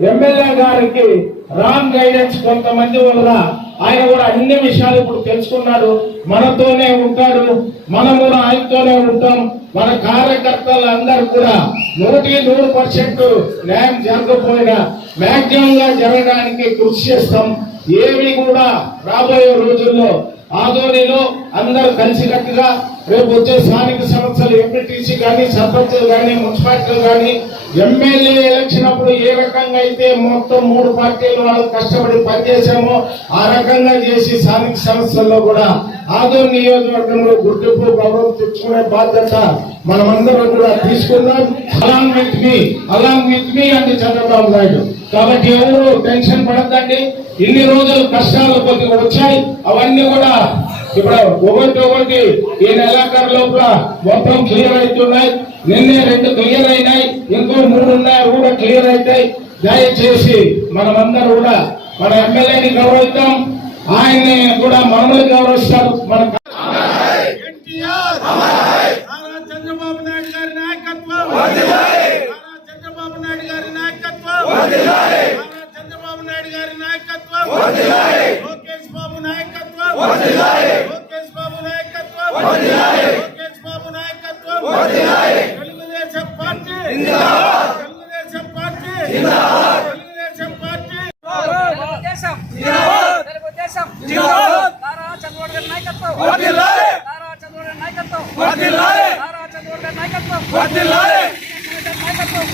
MLA గారికి wrong guidance కొంతమంది వల్ల ఆయన కూడా అన్ని విషయాలు ఇప్పుడు తెలుసుకున్నాడు. మనతోనే ఉంటాడు. మనం కూడా ఆయనతోనే ఉంటాం. మన కార్యకర్తలు అందరూ కూడా నూటి నూరు పర్సెంట్ న్యాయం జరగకపోయినా మాక్సిమం గా జరగడానికి కృషి చేస్తాం. ఏమి కూడా రాబోయే రోజుల్లో ఆదోనిలో అందరూ కలిసికట్టుగా రేపు వచ్చే స్థానిక సంస్థలు ఎంపీటీసీ కానీ సర్పంచులు కానీ మున్సిపాలిటీలు కానీ ఎమ్మెల్యే ఎలక్షన్ అప్పుడు ఏ రకంగా అయితే మొత్తం మూడు పార్టీలు వాళ్ళు కష్టపడి పనిచేసామో ఆ రకంగా చేసి స్థానిక సంస్థల్లో కూడా ఆదోని నియోజకవర్గంలో గుర్తింపు గౌరవం తెచ్చుకునే బాధ్యత మనమందరం కూడా తీసుకుందాం. Along with me along with me అంటే చంద్రబాబు నాయుడు. కాబట్టి ఎవరు టెన్షన్ పడద్దండి. ఇన్ని రోజులు కష్టాలు కొద్దిగా వచ్చాయి. అవన్నీ కూడా ఇప్పుడు ఒకటి ఒకటి ఈ నెలాఖరు లోపల మొత్తం క్లియర్ అవుతున్నాయి. నిన్నే రెండు క్లియర్ అయిన మూడు ఉన్నాయి కూడా క్లియర్ అయితే దయచేసి మనమందరూ కూడా మన ఎమ్మెల్యేని గౌరవిద్దాం. ఆయన్ని కూడా మనల్ని గౌరవిస్తారు. మన చంద్రబాబు నాయుడు గారి నాయకత్వం! చంద్రబాబు నాయుడు గారి నాయకత్వం! చంద్రబాబు నాయుడు గారి నాయకత్వం! లోకేష్ బాబు నాయకత్వం! లోకేష్ బాబు నాయకత్వం! లోకేష్ బాబు నాయకత్వం Telugu Desam party Telugu Desam party Telugu Desam party Telugu Desam Telugu Desam Nara Chandrababu గారి నాయకత్వం నారా చంద్రబాబు గారి నాయకత్వం నారా చంద్రబాబు గారి నాయకత్వం నాయకత్వం. నాయకత్వం.